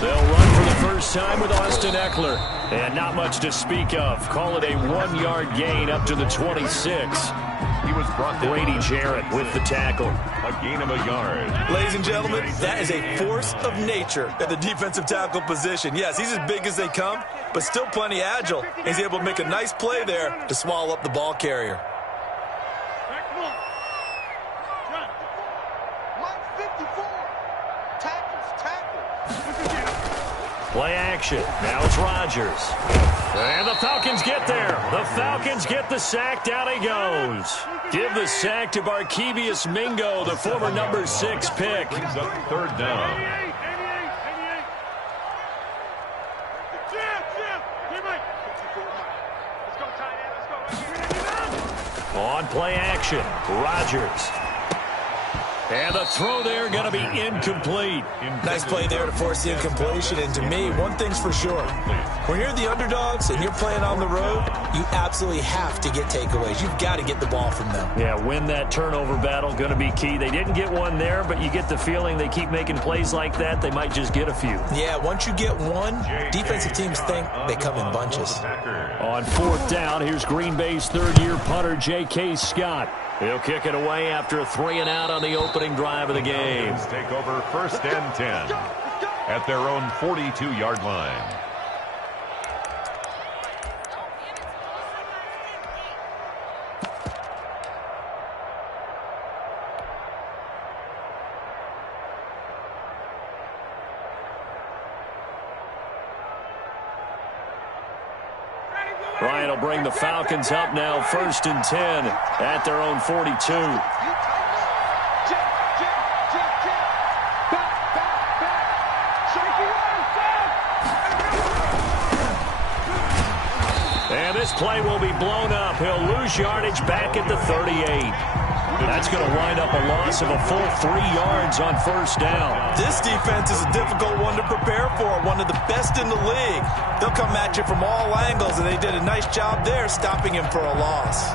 They'll run for the first time with Austin Eckler. And not much to speak of. Call it a 1-yard gain up to the 26. He was brought down. Brady Jarrett with the tackle. A gain of a yard. Ladies and gentlemen, that is a force of nature at the defensive tackle position. Yes, he's as big as they come, but still plenty agile. He's able to make a nice play there to swallow up the ball carrier. Play action. Now it's Rodgers. And the Falcons get there. The Falcons get the sack. Down he goes. Give the sack to Barkevious Mingo, the former number 6 pick. Brings up third down. On play action, Rodgers. And the throw there going to be incomplete. Nice play there to force the incompletion. And to me, one thing's for sure. When you're the underdogs and you're playing on the road, you absolutely have to get takeaways. You've got to get the ball from them. Yeah, win that turnover battle, going to be key. They didn't get one there, but you get the feeling they keep making plays like that, they might just get a few. Yeah, once you get one, defensive teams think they come in bunches. On fourth down, here's Green Bay's third-year punter, J.K. Scott. He'll kick it away after a 3-and-out on the opening drive of the game. Take over first and 10 at their own 42-yard line. Ryan will bring the Falcons up now, first and 10 at their own 42. And this play will be blown up. He'll lose yardage back at the 38. That's going to wind up a loss of a full 3 yards on first down. This defense is a difficult one to prepare for, one of the best in the league. They'll come at you from all angles, and they did a nice job there stopping him for a loss.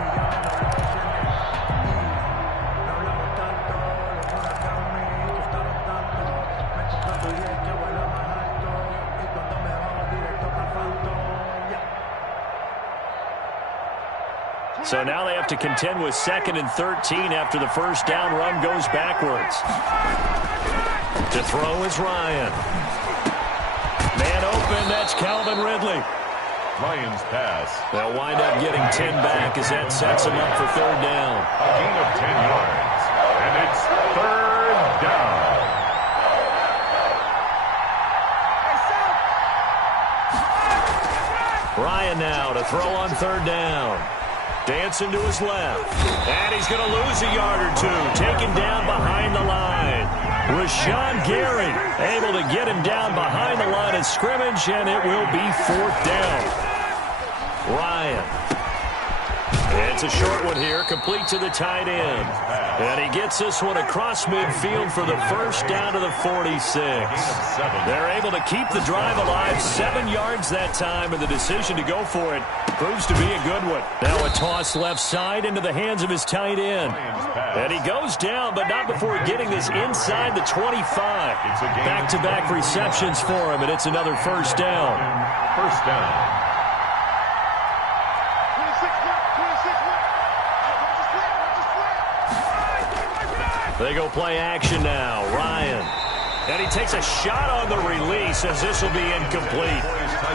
So now they have to contend with 2nd and 13 after the first down run goes backwards. To throw is Ryan. Man open, that's Calvin Ridley. Lions pass. They'll wind up getting 10 back as that sets them up for third down. A gain of 10 yards. And it's third down. Ryan now to throw on third down. Dancing to his left. And he's going to lose a yard or two. Taken down behind the line. Rashawn Gary able to get him down behind the line of scrimmage, and it will be fourth down. Ryan. It's a short one here, complete to the tight end. And he gets this one across midfield for the first down to the 46. They're able to keep the drive alive, 7 yards that time, and the decision to go for it proves to be a good one. Now a toss left side into the hands of his tight end. And he goes down, but not before getting this inside the 25. Back-to-back receptions for him, and it's another first down. First down. They go play action now. Ryan. And he takes a shot on the release as this will be incomplete.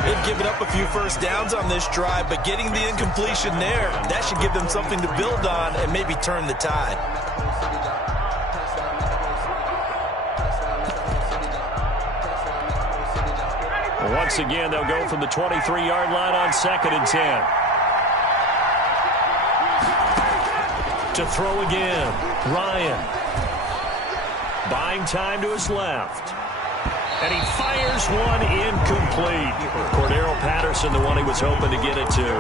They've given up a few first downs on this drive, but getting the incompletion there, that should give them something to build on and maybe turn the tide. Once again, they'll go from the 23-yard line on 2nd and 10. To throw again, Ryan. Buying time to his left. And he fires one incomplete. Cordero Patterson, the one he was hoping to get it to.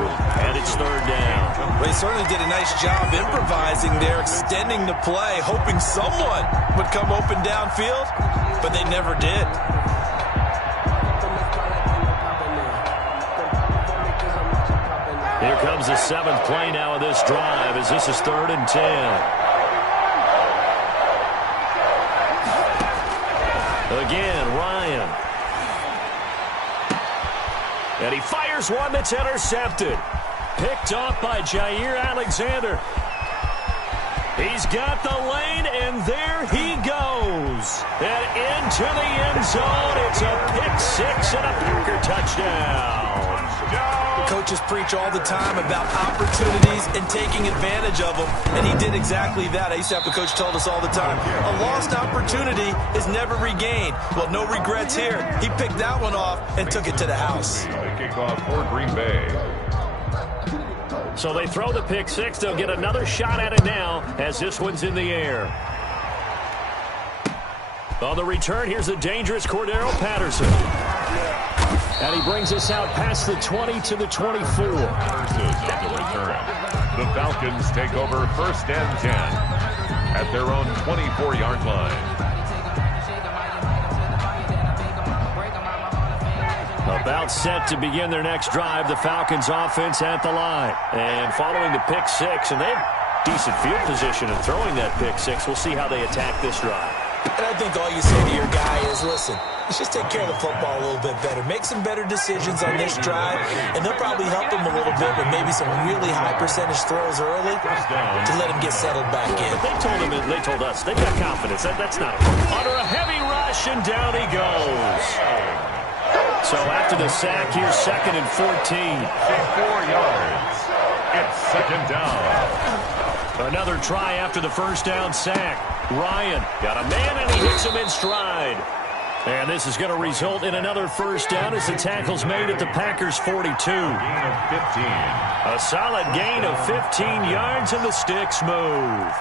And it's third down. Well, he certainly did a nice job improvising there, extending the play, hoping someone would come open downfield, but they never did. Here comes the 7th play now of this drive as this is 3rd and 10. Again, Ryan. And he fires one that's intercepted. Picked off by Jair Alexander. He's got the lane, and there he goes. And into the end zone. It's a pick-6 and a Packer touchdown. Coaches preach all the time about opportunities and taking advantage of them, and he did exactly that. I used to have a coach told us all the time, a lost opportunity is never regained. Well, no regrets here. He picked that one off and took it to the house. The kickoff for Green Bay. So they throw the pick-6. They'll get another shot at it now as this one's in the air. On the return, here's the dangerous Cordero Patterson. And he brings us out past the 20 to the 24. Versus on the return. The Falcons take over 1st and 10 at their own 24-yard line. About set to begin their next drive, the Falcons offense at the line. And following the pick-6, and they have decent field position in throwing that pick-6. We'll see how they attack this drive. And I think all you say to your guy is, listen, let's just take care of the football a little bit better. Make some better decisions on this drive, and they'll probably help him a little bit with maybe some really high percentage throws early to let him get settled back in. But they told us, they got confidence. That's not a problem. Under a heavy rush, and down he goes. So after the sack, here's 2nd and 14. 4 yards. It's 2nd down. Another try after the first down sack. Ryan got a man, and he hits him in stride. And this is going to result in another first down as the tackle's made at the Packers' 42. Gain of 15. A solid gain of 15 yards, and the sticks move.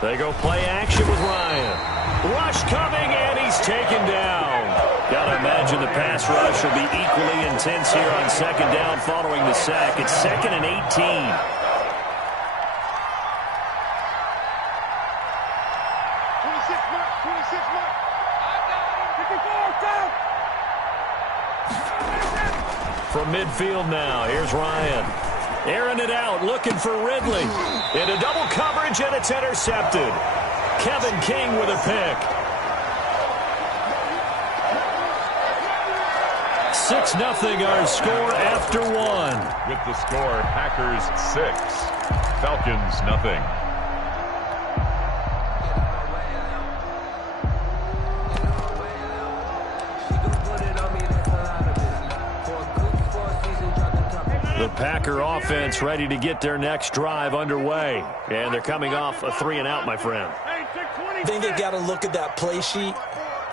They go play action with Ryan. Rush coming, and he's taken down. Gotta imagine the pass rush will be equally intense here on 2nd down following the sack. It's 2nd and 18. From midfield now, here's Ryan. Airing it out, looking for Ridley. Into double coverage, and it's intercepted. Kevin King with a pick. 6-0 our score after 1. With the score, Packers 6, Falcons nothing. The Packer offense ready to get their next drive underway. And they're coming off a 3-and-out, my friend. I think they've got to look at that play sheet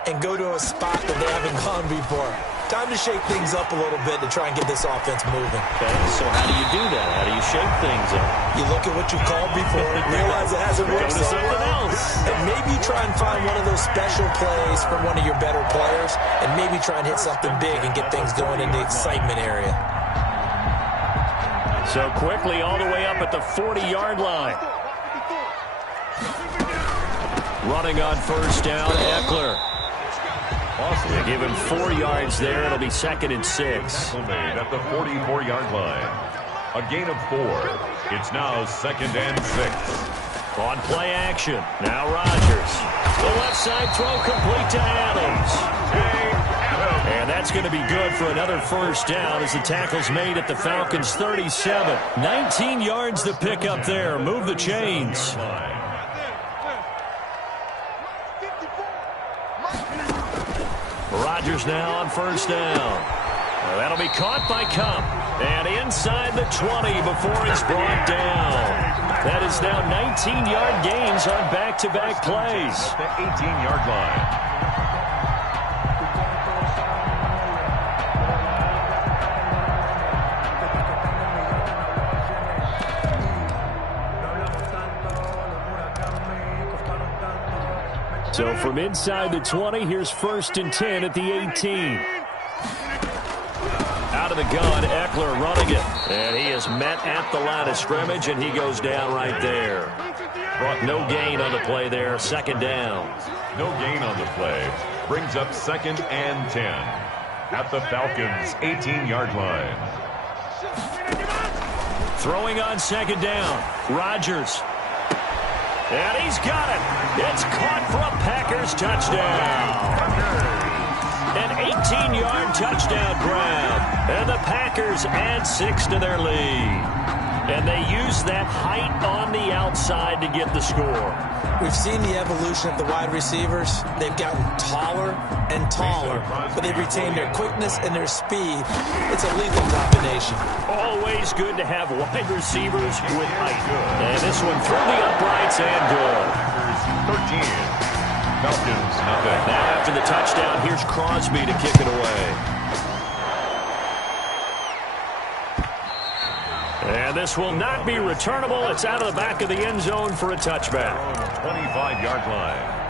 and go to a spot that they haven't gone before. Time to shake things up a little bit to try and get this offense moving. Okay, so how do you do that? How do you shake things up? You look at what you called before, realize it hasn't worked so well, and maybe try and find one of those special plays from one of your better players, and maybe try and hit something big and get things going in the excitement area. So quickly all the way up at the 40-yard line. Running on first down, Eckler. They give him 4 yards there. It'll be 2nd and 6. Made at the 44-yard line. A gain of 4. It's now 2nd and 6. On play action. Now Rodgers. The left side throw complete to Adams. And that's going to be good for another first down as the tackle's made at the Falcons' 37. 19 yards to pick up there. Move the chains. Rodgers now on first down. That'll be caught by Kupp. And inside the 20 before he's brought down. That is now 19-yard gains on back-to-back plays. The 18-yard line. So from inside the 20, here's 1st and 10 at the 18. Out of the gun, Eckler running it. And he is met at the line of scrimmage, and he goes down right there. No gain on the play there, 2nd down. No gain on the play. Brings up 2nd and 10. at the Falcons' 18-yard line. Throwing on second down. Rodgers. And he's got it. It's caught for a Packers touchdown. An 18-yard touchdown grab. And the Packers add 6 to their lead. And they use that height on the outside to get the score. We've seen the evolution of the wide receivers. They've gotten taller and taller, but they've retained their quickness and their speed. It's a lethal combination. Always good to have wide receivers with height. And this one through the uprights and good. 13. Falcons nothing. Now after the touchdown, here's Crosby to kick it away. And this will not be returnable. It's out of the back of the end zone for a touchback. 25-yard line.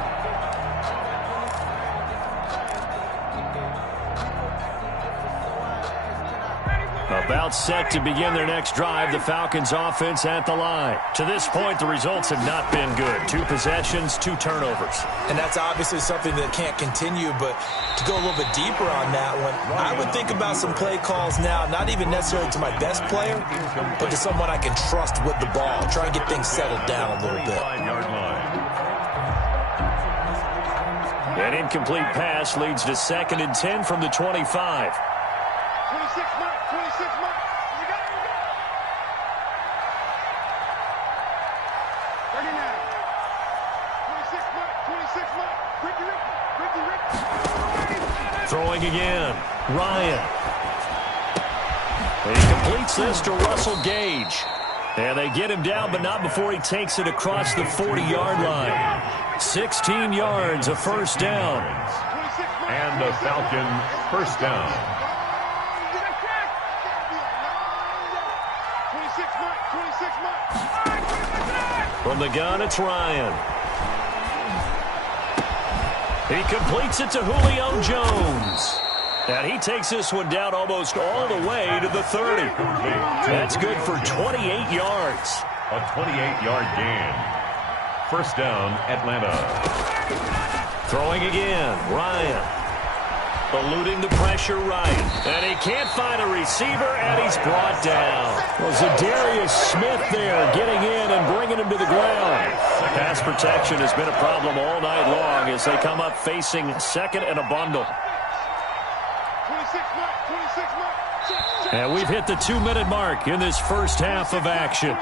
About set to begin their next drive, the Falcons offense at the line. To this point, the results have not been good. 2 possessions, 2 turnovers. And that's obviously something that can't continue, but to go a little bit deeper on that one, I would think about some play calls now, not even necessarily to my best player, but to someone I can trust with the ball. Try and get things settled down a little bit. An incomplete pass leads to 2nd and 10 from the 25. Throwing again. Ryan. And he completes this to Russell Gage. And they get him down, but not before he takes it across the 40-yard line. 16 yards, a first down. And the Falcon first down. From the gun, it's Ryan. He completes it to Julio Jones. And he takes this one down almost all the way to the 30. That's good for 28 yards. A 28-yard gain. First down, Atlanta. Throwing again, Ryan. Eluding the pressure right. And he can't find a receiver, and he's brought down. Well, Zadarius Smith there getting in and bringing him to the ground. Pass protection has been a problem all night long as they come up facing 2nd and a bundle. And we've hit the 2-minute mark in this first half of action.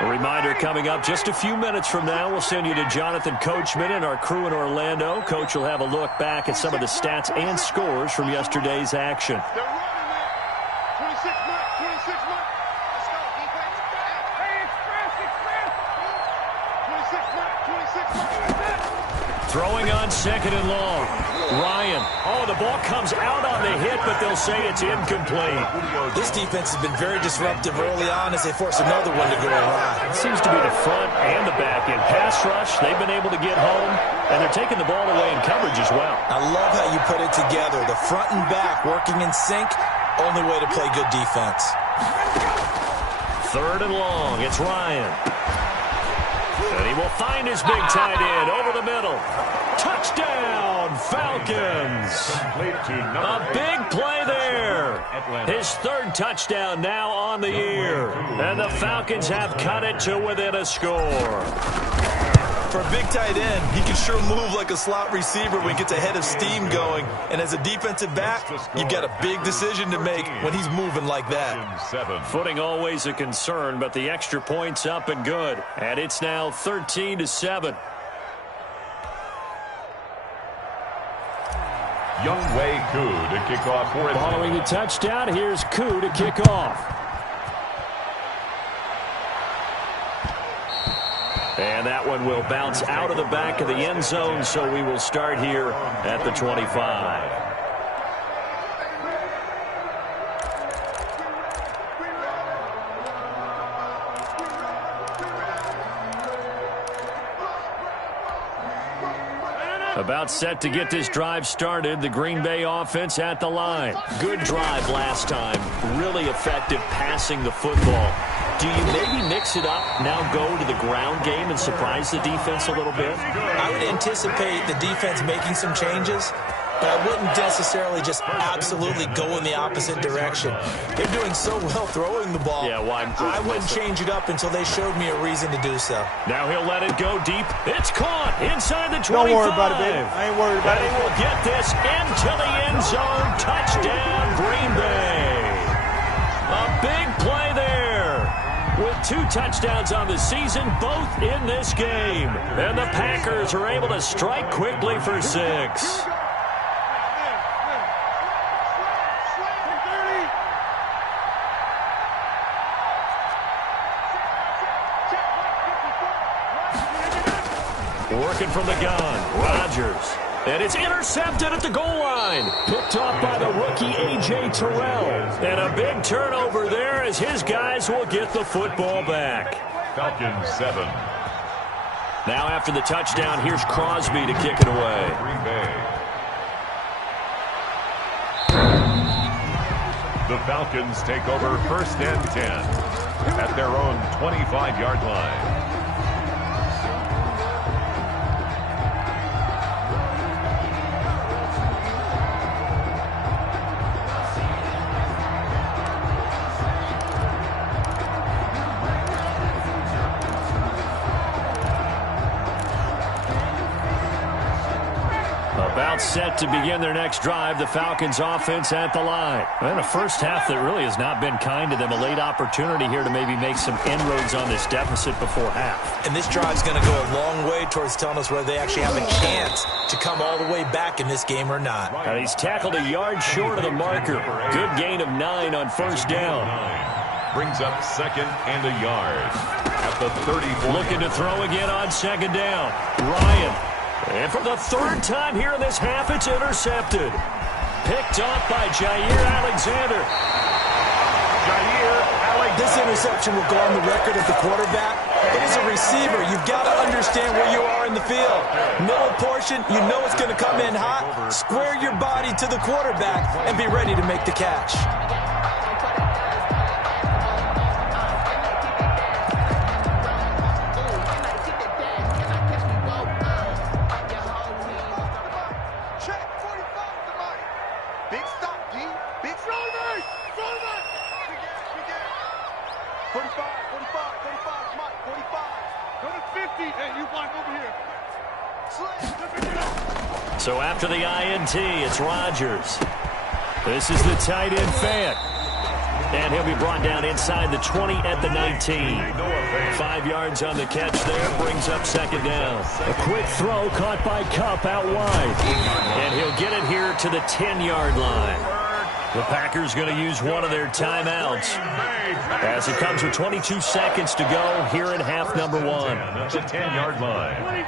A reminder coming up just a few minutes from now, we'll send you to Jonathan Coachman and our crew in Orlando. Coach will have a look back at some of the stats and scores from yesterday's action. Throwing on 2nd and long. Ryan. Oh, the ball comes out on the hit, but they'll say it's incomplete. This defense has been very disruptive early on as they force another one to go awry. It seems to be the front and the back end. Pass rush, they've been able to get home, and they're taking the ball away in coverage as well. I love how you put it together. The front and back working in sync, only way to play good defense. 3rd and long, it's Ryan. And he will find his big tight end over the middle. Touchdown, Falcons. A big play there. His 3rd touchdown now on the year. And the Falcons have cut it to within a score. For a big tight end, he can sure move like a slot receiver when he gets a head of steam going. And as a defensive back, you've got a big decision to make when he's moving like that. Footing always a concern, but the extra point's up and good. And it's now 13-7. Younghoe Koo to kick off for it. Following the touchdown, here's Koo to kick off. And that one will bounce out of the back of the end zone, so we will start here at the 25. About set to get this drive started. The Green Bay offense at the line. Good drive last time. Really effective passing the football. Do you maybe mix it up, now go to the ground game and surprise the defense a little bit? I would anticipate the defense making some changes. but I wouldn't necessarily just absolutely go in the opposite direction. They're doing so well throwing the ball. Yeah, why? I wouldn't change it up until they showed me a reason to do so. Now he'll let it go deep. It's caught inside the 25. Don't worry about it, baby. I ain't worried about it. And he will get this into the end zone. Touchdown, Green Bay. A big play there. With 2 touchdowns on the season, both in this game. And the Packers are able to strike quickly for 6. Working from the gun, Rodgers. And it's intercepted at the goal line. Picked off by the rookie A.J. Terrell. And a big turnover there as his guys will get the football back. Falcons 7. Now after the touchdown, here's Crosby to kick it away. Green Bay. The Falcons take over 1st and 10 at their own 25-yard line. About set to begin their next drive, the Falcons offense at the line. And a first half that really has not been kind to them. A late opportunity here to maybe make some inroads on this deficit before half. And this drive's going to go a long way towards telling us whether they actually have a chance to come all the way back in this game or not. And he's tackled a yard short of the marker. Good gain of 9 on first down. Brings up 2nd and a yard at the 34. Looking to throw again on 2nd down. Ryan. And for the 3rd time here in this half, it's intercepted. Picked off by Jair Alexander. This interception will go on the record as the quarterback, but as a receiver, you've got to understand where you are in the field. Middle portion, you know it's going to come in hot. Square your body to the quarterback and be ready to make the catch. So after the INT, it's Rodgers. This is the tight end Fant. And he'll be brought down inside the 20 at the 19. 5 yards on the catch there, brings up 2nd down. A quick throw caught by Kupp out wide. And he'll get it here to the 10-yard line. The Packers going to use one of their timeouts as it comes with 22 seconds to go here in half number 1. That's a 10-yard line.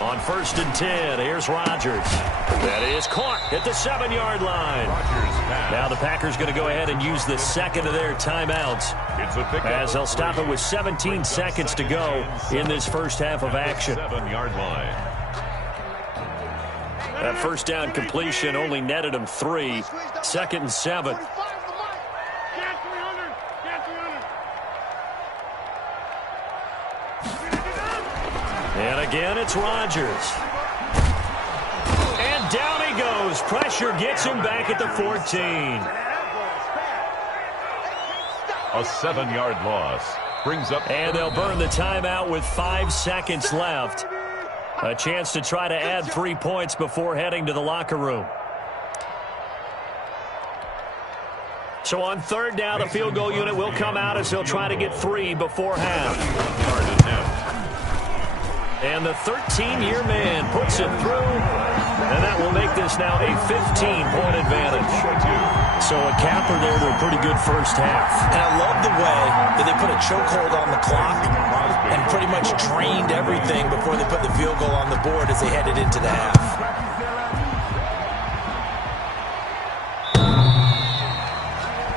On 1st and 10, here's Rodgers. That is caught at the 7-yard line. Now the Packers going to go ahead and use the 2nd of their timeouts as they'll stop it with 17 seconds to go in this first half of action. 7-yard line. That first down completion only netted him 3. 2nd and 7. And again, it's Rodgers. And down he goes. Pressure gets him back at the 14. A 7-yard loss. Brings up. And they'll burn the timeout with 5 seconds left. A chance to try to add 3 points before heading to the locker room. So on 3rd down, the field goal unit will come out as they'll try to get 3 before half. And the 13-year man puts it through, and that will make this now a 15-point advantage. So a capper there to a pretty good first half. And I love the way that they put a chokehold on the clock and pretty much drained everything before they put the field goal on the board as they headed into the half.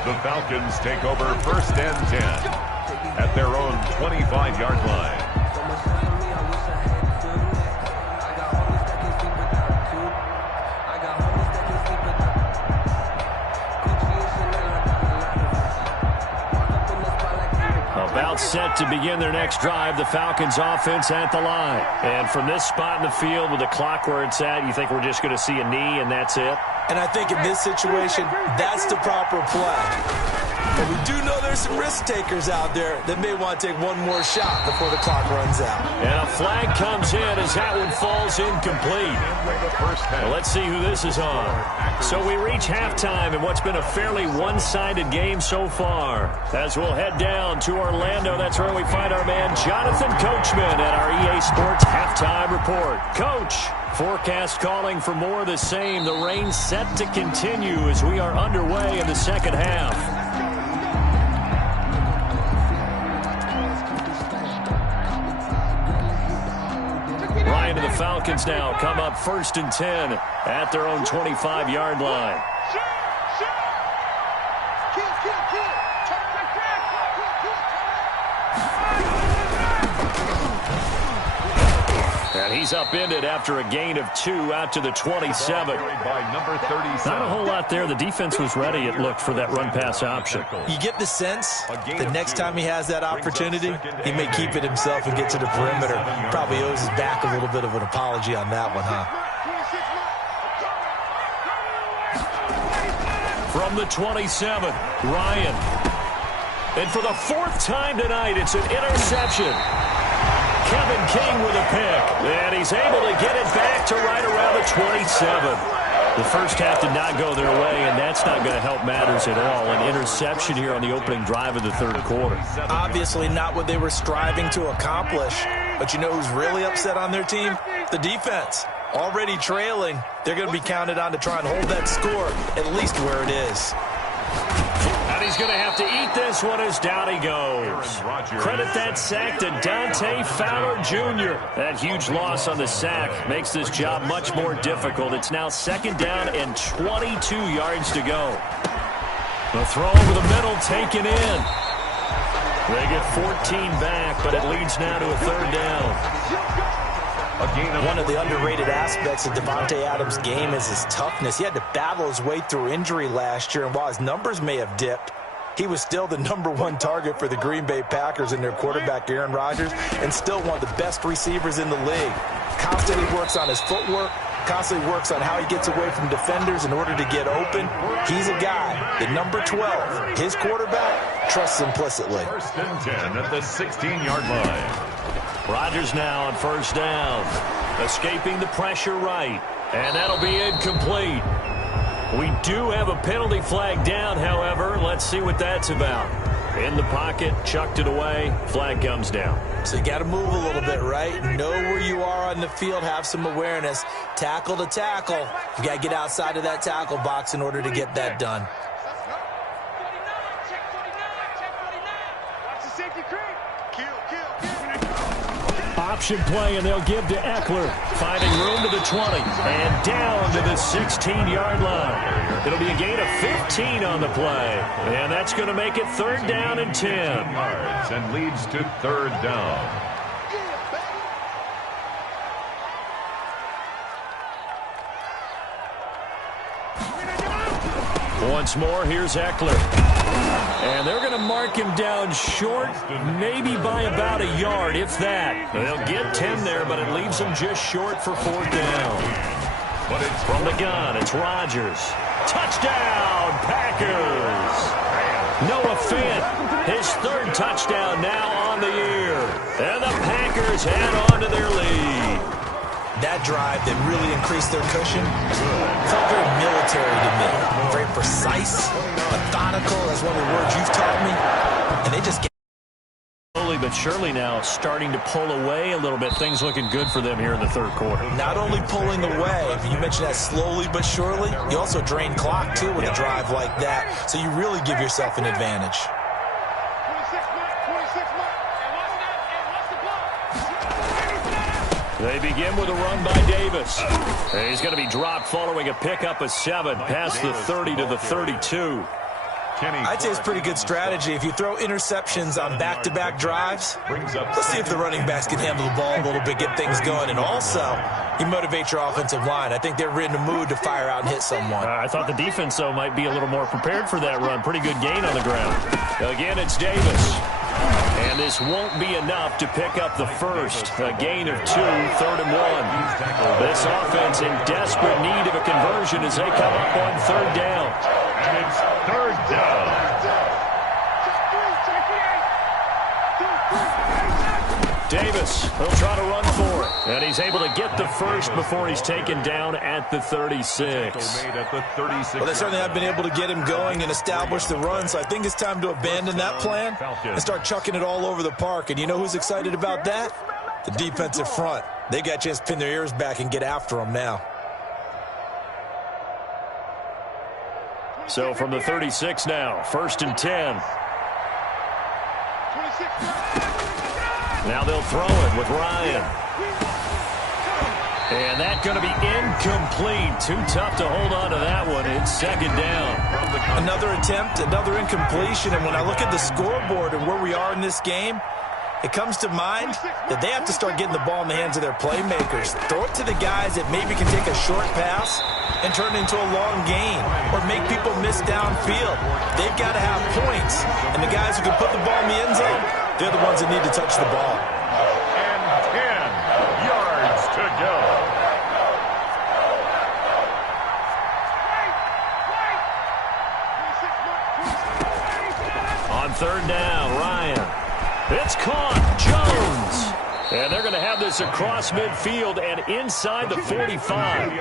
The Falcons take over 1st and 10 at their own 25-yard line. set to begin their next drive. The Falcons offense at the line. And from this spot in the field with the clock where it's at, you think we're just going to see a knee and that's it? And I think in this situation, that's the proper play. But we do know there's some risk takers out there that may want to take one more shot before the clock runs out. And a flag comes in as that one falls incomplete. Well, let's see who this is on. So we reach halftime in what's been a fairly one-sided game so far. As we'll head down to Orlando, that's where we find our man Jonathan Coachman at our EA Sports Halftime Report. Coach, forecast calling for more of the same. The rain set to continue as we are underway in the second half. Ryan and the Falcons now come up 1st and 10 at their own 25-yard line. And he's upended after a gain of 2 out to the 27. Not a whole lot there. The defense was ready, it looked, for that run-pass option. You get the sense that next time he has that opportunity, he may keep it himself and get to the perimeter. Probably owes his back a little bit of an apology on that one, huh? From the 27, Ryan. And for the 4th time tonight, it's an interception. Kevin King with a pick, and he's able to get it back to right around the 27. The first half did not go their way, and that's not going to help matters at all. An interception here on the opening drive of the third quarter. Obviously not what they were striving to accomplish, but you know who's really upset on their team? The defense. Already trailing, they're going to be counted on to try and hold that score at least where it is. And he's going to have to eat this one as down he goes. Credit that sack to Dante Fowler Jr. That huge loss on the sack makes this job much more difficult. It's now 2nd down and 22 yards to go. The throw over the middle taken in. They get 14 back, but it leads now to a 3rd down. One of the underrated aspects of Devontae Adams' game is his toughness. He had to battle his way through injury last year, and while his numbers may have dipped, he was still the #1 target for the Green Bay Packers and their quarterback, Aaron Rodgers, and still one of the best receivers in the league. Constantly works on his footwork, constantly works on how he gets away from defenders in order to get open. He's a guy, the number 12, his quarterback, trusts implicitly. 1st and 10 at the 16-yard line. Rodgers now on 1st down. Escaping the pressure right. And that'll be incomplete. We do have a penalty flag down, however. Let's see what that's about. In the pocket, chucked it away. Flag comes down. So you got to move a little bit, right? Know where you are on the field. Have some awareness. Tackle to tackle. You got to get outside of that tackle box in order to get that done. Option play, and they'll give to Eckler. Finding room to the 20. And down to the 16-yard line. It'll be a gain of 15 on the play. And that's going to make it 3rd down and 10. Yards and leads to 3rd down. Once more, here's Eckler. And they're going to mark him down short, maybe by about a yard, if that. They'll get 10 there, but it leaves them just short for 4th down. But it's from the gun. It's Rodgers. Touchdown, Packers. Noah Fant, his 3rd touchdown now on the year. And the Packers add on to their lead. That drive that really increased their cushion felt very military to me. Very precise, methodical. That's one of the words you've taught me. And they just get slowly but surely now starting to pull away a little bit. Things looking good for them here in the third quarter. Not only pulling away, you mentioned that slowly but surely, you also drain clock, too, with a drive like that. So you really give yourself an advantage. They begin with a run by Davis. And he's going to be dropped following a pickup of 7 past the 30 to the 32. I'd say it's pretty good strategy. If you throw interceptions on back-to-back drives, let's see if the running backs can handle the ball a little bit, get things going. And also, you motivate your offensive line. I think they're in the mood to fire out and hit someone. I thought the defense, though, might be a little more prepared for that run. Pretty good gain on the ground. Again, it's Davis. And this won't be enough to pick up the first. A gain of 2, 3rd and 1. This offense in desperate need of a conversion as they come up on 3rd down. And it's 3rd down. Davis will try to run for it. And he's able to get the first before he's taken down at the 36. Well, they certainly have been able to get him going and establish the run, so I think it's time to abandon that plan and start chucking it all over the park. And you know who's excited about that? The defensive front. They got a chance to pin their ears back and get after him now. So from the 36 now, 1st and 10. Now they'll throw it with Ryan. And that's going to be incomplete. Too tough to hold on to that one. It's 2nd down. Another attempt, another incompletion. And when I look at the scoreboard and where we are in this game, it comes to mind that they have to start getting the ball in the hands of their playmakers. Throw it to the guys that maybe can take a short pass and turn it into a long gain or make people miss downfield. They've got to have points. And the guys who can put the ball in the end zone, they're the ones that need to touch the ball. And 10 yards to go. On 3rd down, Ryan. It's caught. Jones. And they're going to have this across midfield and inside the 45.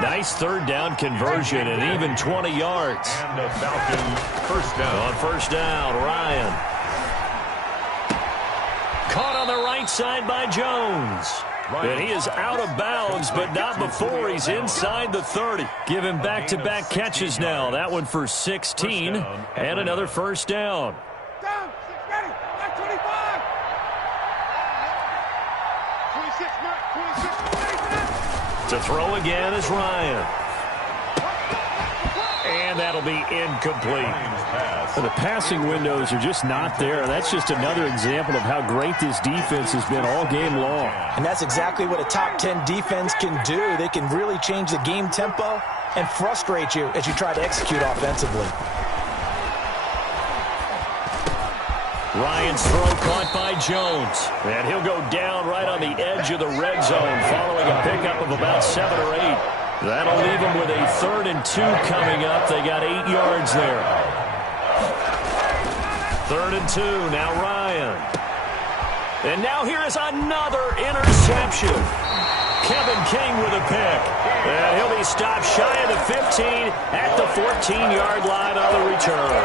Nice 3rd down conversion and even 20 yards. And the Falcons 1st down. On 1st down, Ryan. Caught on the right side by Jones. And he is out of bounds, but not before he's inside the 30. Give him back-to-back catches now. That one for 16 and another 1st down. To throw again is Ryan. And that'll be incomplete. The passing windows are just not there. That's just another example of how great this defense has been all game long. And that's exactly what a top 10 defense can do. They can really change the game tempo and frustrate you as you try to execute offensively. Ryan's throw caught by Jones. And he'll go down right on the edge of the red zone following a pickup of about 7 or 8. That'll leave them with a 3rd and 2 coming up. They got 8 yards there. 3rd and 2, now Ryan. And now here is another interception. Kevin King with a pick. And he'll be stopped shy of the 15 at the 14-yard line on the return.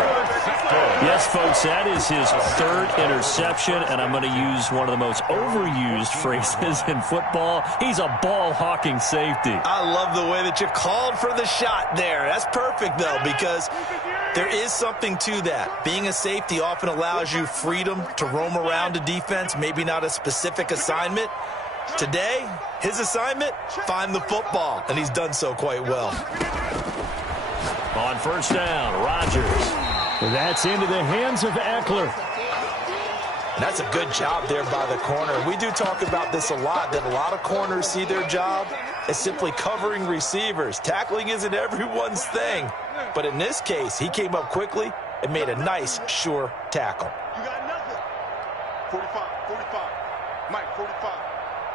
Yes, folks, that is his 3rd interception, and I'm going to use one of the most overused phrases in football. He's a ball-hawking safety. I love the way that you called for the shot there. That's perfect, though, because there is something to that. Being a safety often allows you freedom to roam around a defense, maybe not a specific assignment. Today, his assignment, find the football, and he's done so quite well. On 1st down, Rodgers. That's into the hands of Eckler. And that's a good job there by the corner. We do talk about this a lot, that a lot of corners see their job as simply covering receivers. Tackling isn't everyone's thing. But in this case, he came up quickly and made a nice, sure tackle. You got nothing. 45, 45. Mike, 45.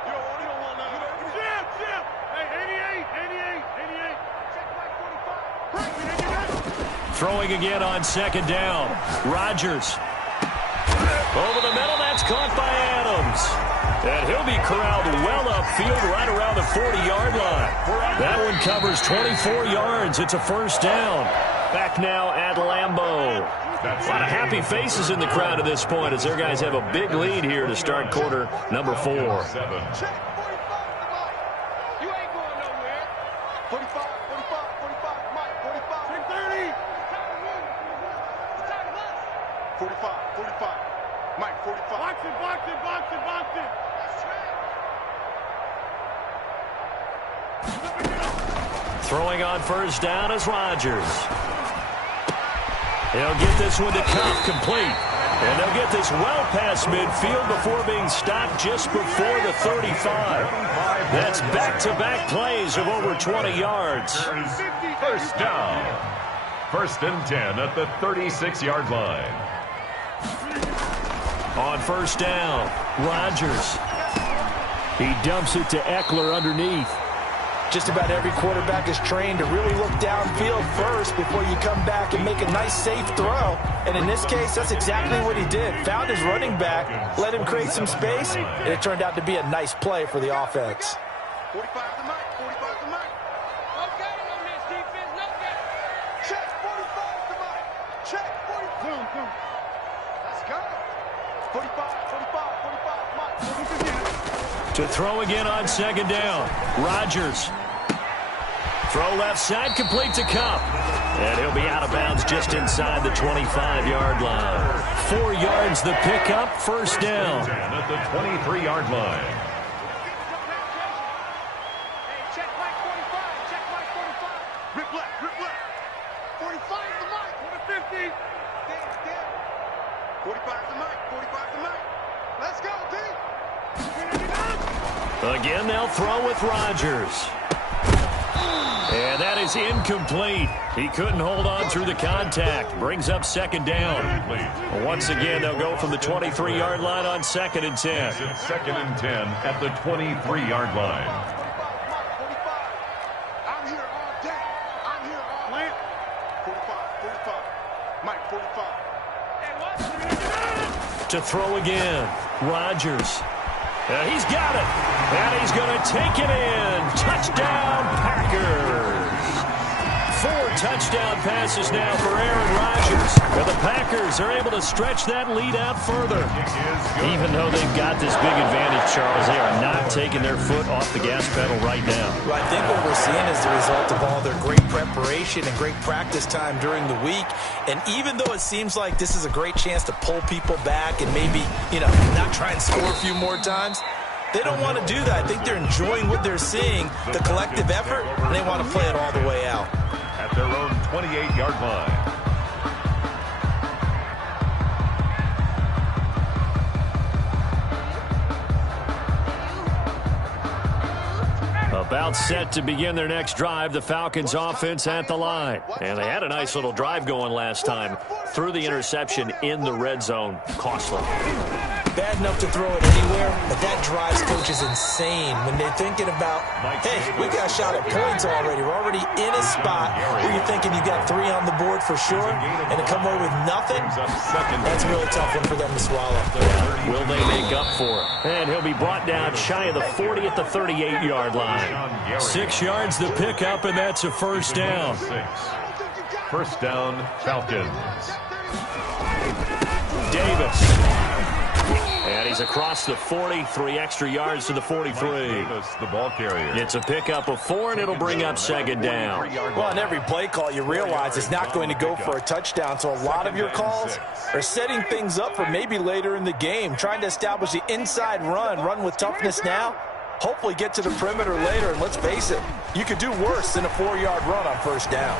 You don't want nothing. Jim. Hey, 88. Check Mike 45. Throwing again on 2nd down. Rodgers. Over the middle, that's caught by Adams. And he'll be corralled well upfield right around the 40-yard line. That one covers 24 yards. It's a 1st down. Back now at Lambeau. A lot of happy faces in the crowd at this point as their guys have a big lead here to start quarter number 4. You ain't going nowhere. 45, 45, Mike, 45. Check 30. 45. Mike, 45. Box it. Throwing on 1st down is Rodgers. He'll get this one to Cuff complete. And they'll get this well past midfield before being stopped just before the 35. That's back-to-back plays of over 20 yards. 1st down. 1st and 10 at the 36-yard line. On first down, Rodgers. He dumps it to Eckler underneath. Just about every quarterback is trained to really look downfield first before you come back and make a nice, safe throw. And in this case, that's exactly what he did. Found his running back, let him create some space, and it turned out to be a nice play for the offense. 45 to Mike, 45 to Mike. No getting on this defense, no getting. Check 45 to Mike. Check 45. Let's go. 45, 45, 45, Mike. To throw again on second down. Rodgers. Throw left side, complete to Kupp. And he'll be out of bounds just inside the 25-yard line. 4 yards the pickup, first down. At the 23-yard line. Hey, check Mike 45, check Mike 45. Rip left, rip left. 45 to Mike, 50. Damn. 45 to Mike, 45 to Mike. Let's go, P. Again, they'll throw with Rodgers. And that is incomplete. He couldn't hold on through the contact. Brings up second down. Once again, they'll go from the 23-yard line on 2nd and 10. Second and 10 at the 23-yard line. I'm here all day. I'm here all day. 45. Mike, 45. Hey, what? To throw again, Rodgers. He's got it. And he's going to take it in. Touchdown, Packers. 4 touchdown passes now for Aaron Rodgers. And the Packers are able to stretch that lead out further. Even though they've got this big advantage, Charles, they are not taking their foot off the gas pedal right now. Well, I think what we're seeing is the result of all their great preparation and great practice time during the week. And even though it seems like this is a great chance to pull people back and maybe, not try and score a few more times, they don't want to do that. I think they're enjoying what they're seeing, the collective effort, and they want to play it all the way out. At their own 28-yard line. About set to begin their next drive, the Falcons offense at the line. And they had a nice little drive going last time. Threw the interception in the red zone. Costly. Bad enough to throw it anywhere, but that drives coaches insane when they're thinking about, hey, we got a shot at points already. We're already in a spot where you're thinking you got 3 on the board for sure, and to come away with nothing, that's a really tough one for them to swallow. Will they make up for it? And he'll be brought down shy of the 40 at the 38-yard line. 6 yards the pickup, and that's a first down. First down, Falcons. Davis. And he's across the 40, 3 extra yards to the 43. The ball carrier. It's a pickup of 4, and it'll bring up second down. Well, on every play call, you realize it's not going to go for a touchdown, so a lot of your calls are setting things up for maybe later in the game, trying to establish the inside run with toughness now, hopefully get to the perimeter later, and let's face it, you could do worse than a 4-yard run on first down.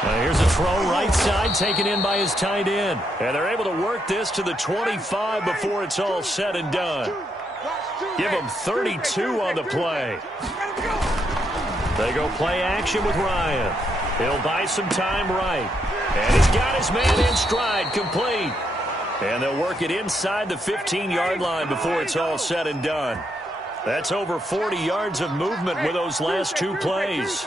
Here's a throw right side taken in by his tight end. And they're able to work this to the 25 before it's all said and done. Give him 32 on the play. They go play action with Ryan. He'll buy some time right. And he's got his man in stride, complete. And they'll work it inside the 15-yard line before it's all said and done. That's over 40 yards of movement with those last 2 plays.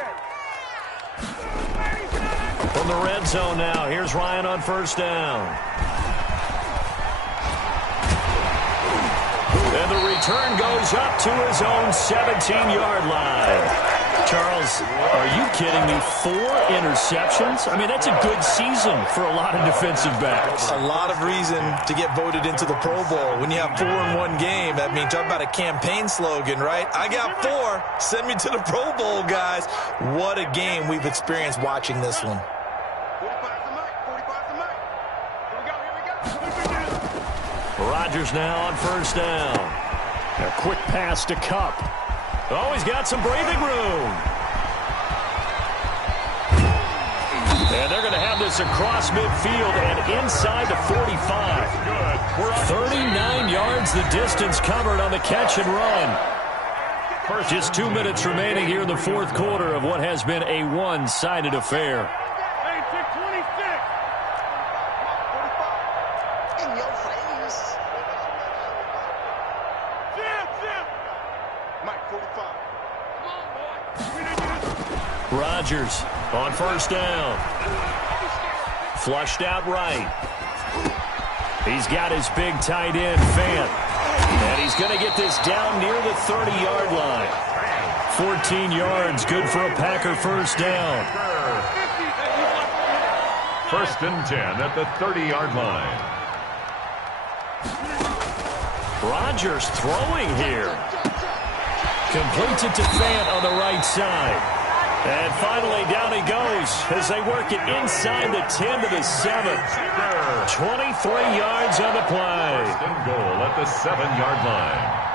From the red zone now, here's Ryan on first down. And the return goes up to his own 17-yard line. Charles, are you kidding me? 4 interceptions? I mean, that's a good season for a lot of defensive backs. A lot of reason to get voted into the Pro Bowl. When you have 4 in one game, that means talk about a campaign slogan, right? I got 4. Send me to the Pro Bowl, guys. What a game we've experienced watching this one. 45 to Mike, 45 to Mike. Here we go. Rodgers now on first down. A quick pass to Kupp. Oh, he's got some breathing room. And they're going to have this across midfield and inside the 45. 39 yards the distance covered on the catch and run. Just 2 minutes remaining here in the 4th quarter of what has been a one-sided affair. Hey, 626. In your face. Rodgers on first down. Flushed out right. He's got his big tight end, Fant. And he's going to get this down near the 30-yard line. 14 yards, good for a Packer first down. First and 10 at the 30-yard line. Rodgers throwing here. Completes it to Fant on the right side. And finally, down he goes as they work it inside the 10 to the 7. 23 yards on the play. First and goal at the 7-yard line.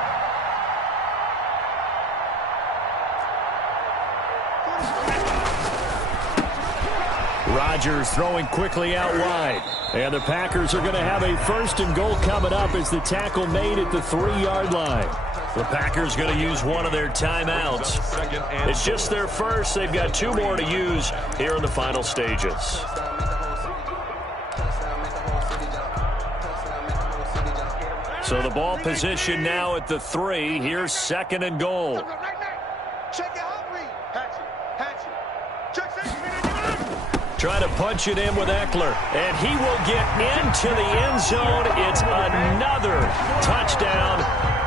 Rodgers throwing quickly out wide. And the Packers are going to have a first and goal coming up as the tackle made at the 3-yard line. The Packers going to use one of their timeouts. It's just their first. They've got 2 more to use here in the final stages. So the ball position now at the 3. Here's second and goal. Trying to punch it in with Eckler, and he will get into the end zone. It's another touchdown.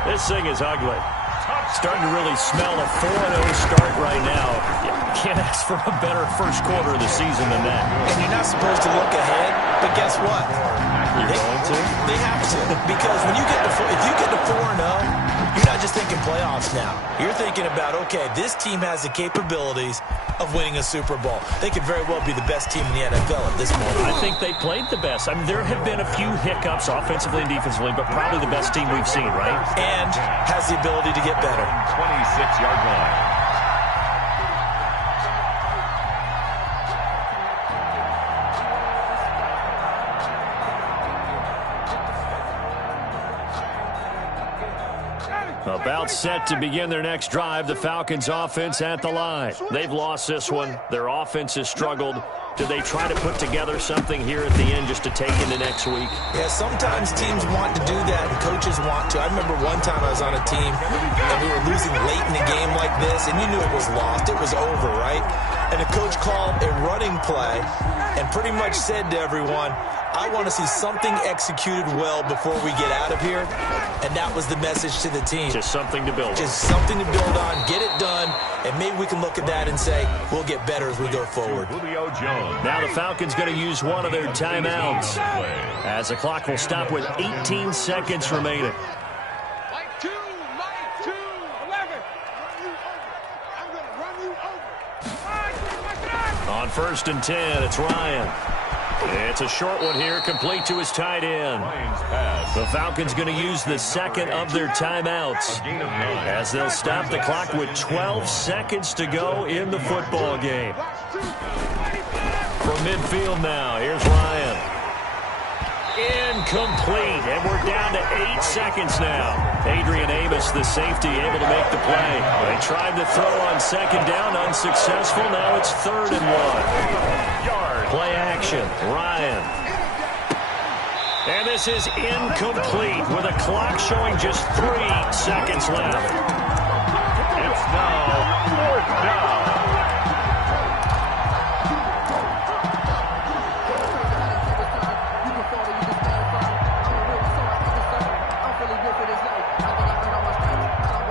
This thing is ugly. Starting to really smell a 4-0 start right now. Can't ask for a better first quarter of the season than that. And you're not supposed to look ahead, but guess what? You're going to? They have to, because when you get to if you get to 4-0, you're not just thinking playoffs now. You're thinking about, okay, this team has the capabilities of winning a Super Bowl. They could very well be the best team in the NFL at this moment. I think they played the best. I mean, there have been a few hiccups offensively and defensively, but probably the best team we've seen, right? And has the ability to get better. 26-yard line. About set to begin their next drive, the Falcons offense at the line. They've lost this one. Their offense has struggled. Do they try to put together something here at the end just to take into next week? Yeah, sometimes teams want to do that and coaches want to. I remember one time I was on a team and we were losing late in a game like this and you knew it was lost. It was over, right? And the coach called a running play and pretty much said to everyone, I want to see something executed well before we get out of here. And that was the message to the team. Just something to build on. Just something to build on, get it done, and maybe we can look at that and say, we'll get better as we go forward. Now the Falcons going to use one of their timeouts as the clock will stop with 18 seconds remaining. Mike 2, 11. I'm going to run you over. On first and 10, it's Ryan. It's a short one here, complete to his tight end. The Falcons going to use the second of their timeouts as they'll stop the clock with 12 seconds to go in the football game. From midfield now, here's Ryan. Incomplete, and we're down to 8 seconds now. Adrian Amos, the safety, able to make the play. They tried to throw on second down, unsuccessful. Now it's 3rd and 1. Play action, Ryan. And this is incomplete with a clock showing just 3 seconds left. It's now 4th down.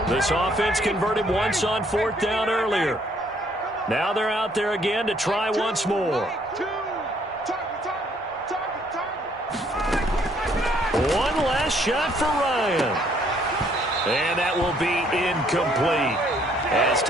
This offense converted once on 4th down earlier. Now they're out there again to try once more. One last shot for Ryan. And that will be incomplete. As